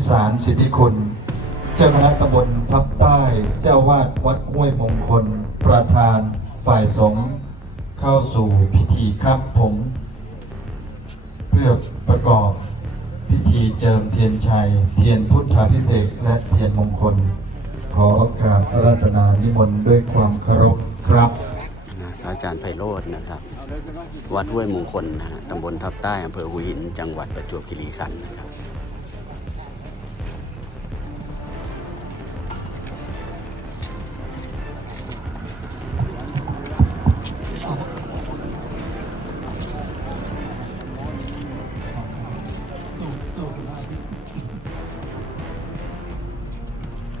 พิสารสิทธิคุณ เจ้าคณะตำบลทับใต้ เจ้าวาดวัดห้วยมงคล ประธานฝ่ายสงฆ์เข้าสู่พิธีครับผม เพื่อประกอบพิธีเจิมเทียนชัย เทียนพุทธาพิเศษและเทียนมงคล ขอโอกาบอาราธนานิมนต์ด้วยความเคารพครับอาจารย์ไพโรจน์นะครับ วัดห้วยมงคลนะฮะตำบลทับใต้อำเภอหัวหิน จังหวัดประจวบคีรีขันธ์นะครับ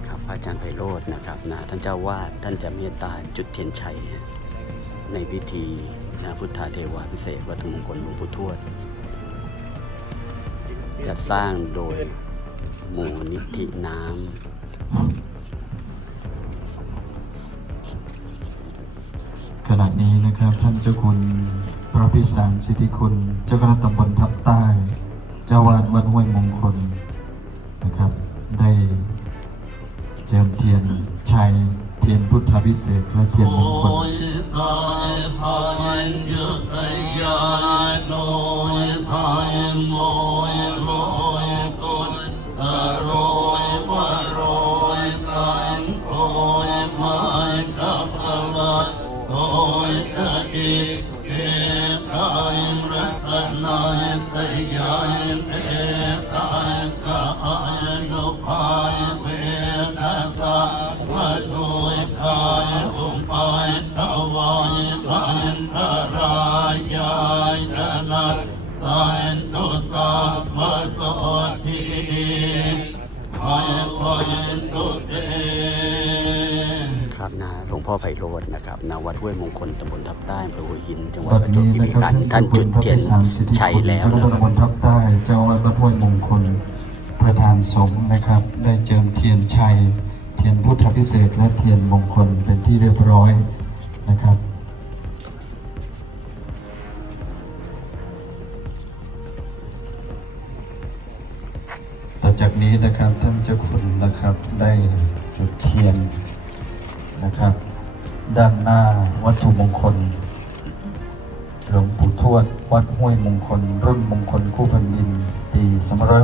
ครับพระอาจารย์ไพโรจน์นะครับนะท่านเจ้าวาดท่านจะเมตตาจุดเทียนชัย ในพิธีนะพุทธาเทวาพิเศษวัตถุมงคลหลวงปู่ทวด จัดสร้างโดยมูลนิธิน้ำขณะนี้นะครับท่านเจ้าคุณพระพิสารสิทธิคุณ เจ้าคณะตำบลทับใต้ จ้าวาดวัดห้วยมงคลนะครับ ได้เจิมเทียนชัยเทียนพุทธพิเศษและเทียนมงคลำครับนะหลวงพ่อไพโรจน์นะครับนะวัดห้วยมงคลตำบลทับใต้อำเภอหัวหินจังหวัดวัดประจวบนี้คีนะรีครับขันธ์ท่านจุดเทียนชัยแล้วเจ้านะคณะครับตำบลทับใต้เจ้าวาดวัดห้วยมงคลประธานสงฆ์นะครับ ได้เจิมเทียนชัย เทียนพุทธพิเศษกและเทียนมงคลเป็นที่เรียบร้อยนะครับต่อจากนี้นะครับท่านเจ้าคุณนะครับได้จุดเทียน นะครับ ด้านหน้าวัตถุมงคล หลวงปู่ทวด วัดห้วยมงคล รุ่นมงคลคู่แผ่นดิน ปี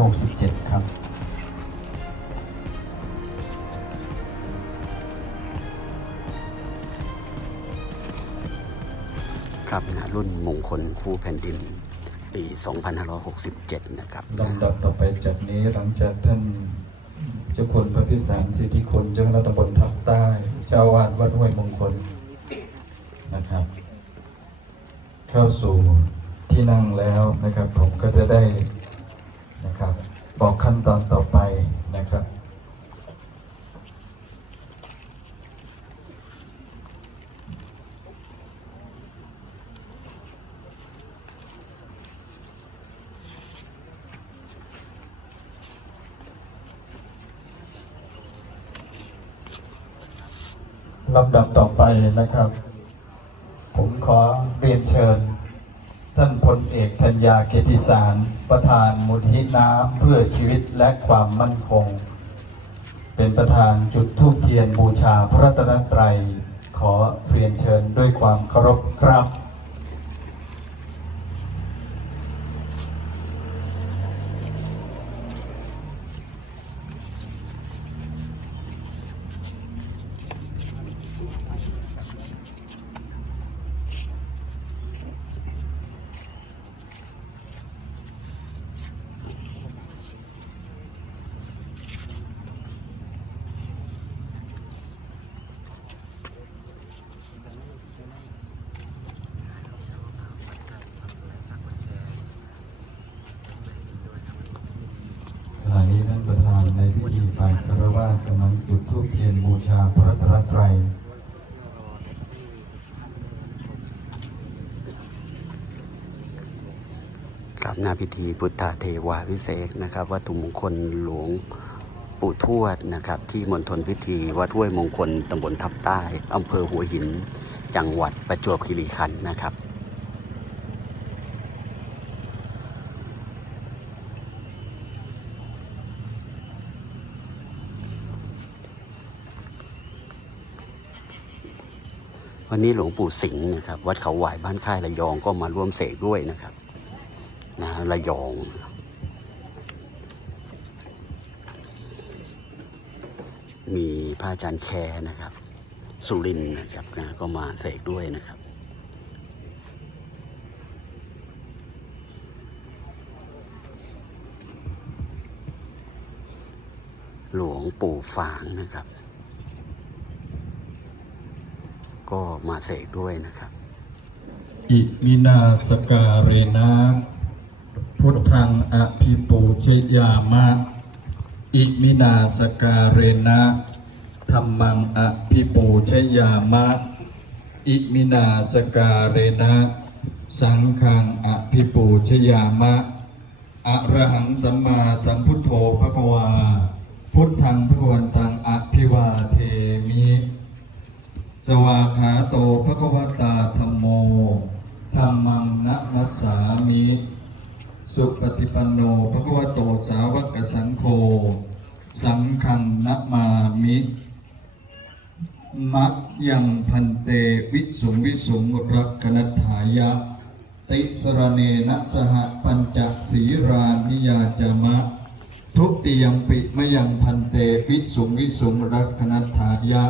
2567 ครับครับนะรุ่นมงคลคู่แผ่นดิน ปี 2567 นะครับลำดับต่อไปจากนี้หลังจากท่านเจ้าคุณพระพิสารสิทธิคุณเจ้าคณะตำบลทับใต้ เจ้าวาดวัดห้วยมงคลนะครับ เข้าสู่ที่นั่งแล้วนะครับ ผมก็จะได้นะครับ บอกขั้นตอนต่อไปนะครับ ลำดับต่อไปนะครับ ผมขอเรียนเชิญ ท่านพลเอกธัญญาเกติสาร ประธานมูลที่น้ำเพื่อชีวิตและความมั่นคง เป็นประธานจุดธูปเทียนบูชาพระรัตนตรัย ขอเรียนเชิญด้วยความเคารพครับ ขณะนี้ท่านประธาน ในพิธีฝ่ายคารวะกำลังจุดธูปเทียนบูชาพระตรัตนตรัยครับนาพิธีพุทธาเทวาพิเศษนะครับ วัตถุมงคลหลวงปู่ทวดนะครับ ที่มณฑลพิธีวัดห้วยมงคลตำบลทับใต้อำเภอหัวหิน จังหวัดประจวบคีรีขันธ์นะครับ วันนี้หลวงปู่สิงห์นะครับ วัดเขาหวายบ้านค่ายระยองก็มาร่วมเสกด้วยนะครับนะระยองมีพระอาจารย์แคร์นะครับ สุรินนะครับนะก็มาเสกด้วยนะครับ หลวงปู่ฝางนะครับ ก็มาเสกด้วยนะครับ อิมินาสการเรนะพุทธังอภิปูเชยามะ อิมินาสการเรนะธรรมังอภิปูเชยามะ อิมินาสการเรนะสังฆังอภิปูเชยามะอะระหังสัมมาสัมพุทโธภควา พุทธังพระวันตังอภิวาเทมิ สวากขาโตภควตาธรรมโมธรรมังนะมัสสามิ สุปฏิปันโนภควโตสาวกสังโฆ สังฆังนะมามิมักยังพันเตวิสุงวิสุงรักขณถายะ ติสรเนนะสหปัญจศีรานิยาจามะ ทุติยมปิมยังพันเตวิสุงวิสุงรักขณถายะ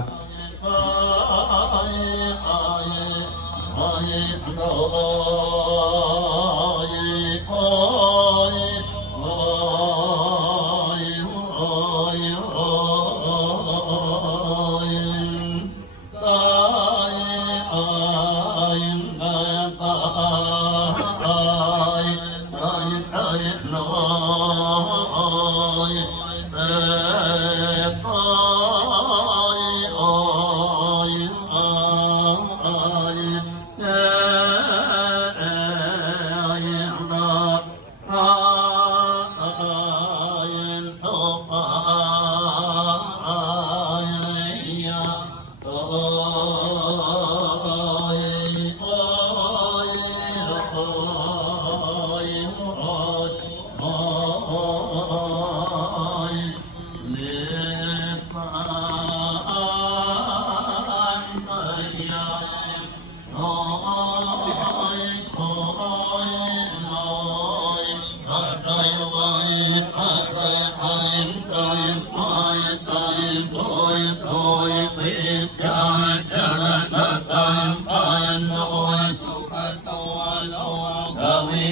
ก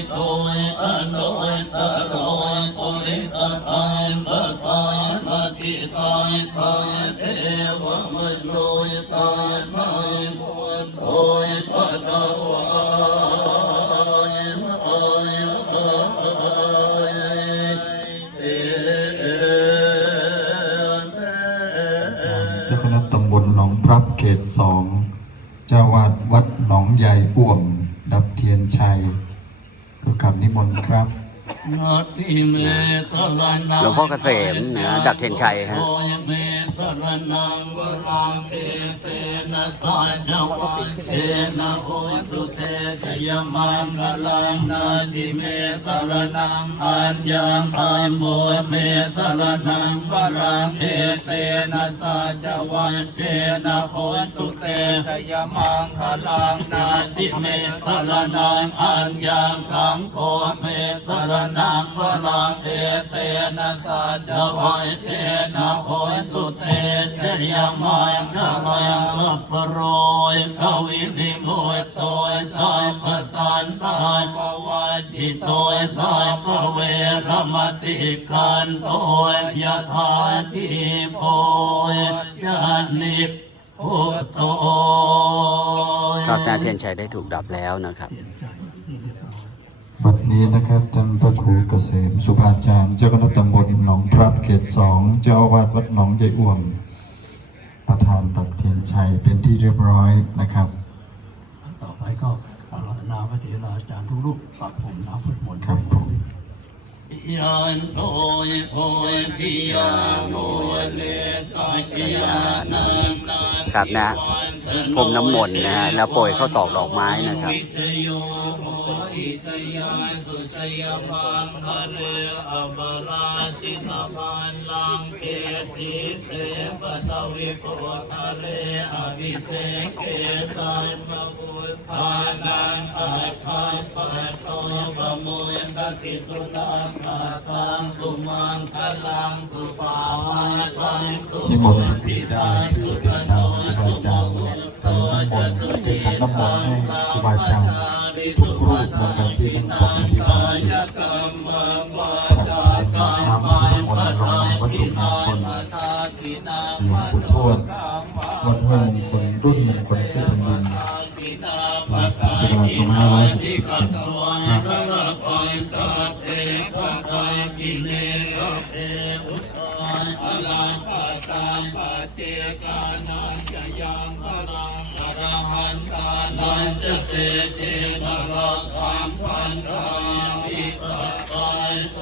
โตอโนยตโรยปุริสตายสัสายมติสายตายเทวมโนยตายไมพุทโยปะตวายอายอายเอเจ้าคณะตำบลหนองพรับเขตสองเจ้าวาดวัดหนองใหญ่อ่วม ดับเทียนชัย ก็กลับนิมนต์ครับนาทิเมสรนังหลวงพ่อเกษมนะดับเทียนชัยฮะโอยเม สรนังวรังเอเตนะสัจวังเชนะโหตุเตชยมังคลังนาทิเมสรนังอัญญังอัยโมเมสรนังวรังเอเตนะสัจวังเชนะโหตุเตชยมังคลังนาทิเมสรนังอัญญังสังโฆเม นังวรังเอเตนะสัจวังเชนะโหตุเตชยมังคลังอัปปโรยขวินิโมยโตยสายภาษานตายปวาจิตโตยสายพระเวรมติกันโตยยะถาทิโพยจานิพุทโตยครับนาเทียนชัยได้ถูกดับแล้วนะครับ นี้นะครับท่านพระครูเกษมสุภาจารย์ เจ้าคณะตำบลหนองพรับเขตสองเจ้าอาวาสวัดหนองใหญ่อ่วม ประธานตัดเทียนชัยเป็นที่เรียบร้อยนะครับ ต่อไปก็อาราธนาพระเถราอาจารย์ทุกรูปฝากผมน้ำพุทธมนต์ครับผมยันโตยโพยทิยาโนเลสักยานันนาครับนะวันเท พรมน้ำมนต์นะฮะแล้วโปรยเข้าวตอกดอกไม้นะครับวิชโยโหอิชยาสุชยพังคะเรอปราชิตพันลังเกติเสปตวิโกทะเรอภิเศษเกสันมกุฏทานังอาคาปัตโตปะโมยตติสุนังคาตังสุมังคลังสุปาวาตังสุนิมนต์พระบิดาที่เดินทางครูบาอาจารย์เติมน้ำมนต์เทขันน้ำมนต์ให้ครูบาอาจารย์ทุกรูปนะครับที่ท่านบอกที่ทำจิตพระน้ำน้ำมนต์ลงวัตถุมงคลหลวงปู่ทวดวัดห้วยมงคลรุ่นมงคลขึ้นแผ่นดินศิลาสองห้าร้อยหกสิบเจ็ดครับ ตังปฏิกานันจะยังพลังอรหันตานันจะเสเจนรักขังพันธามิตาไปโส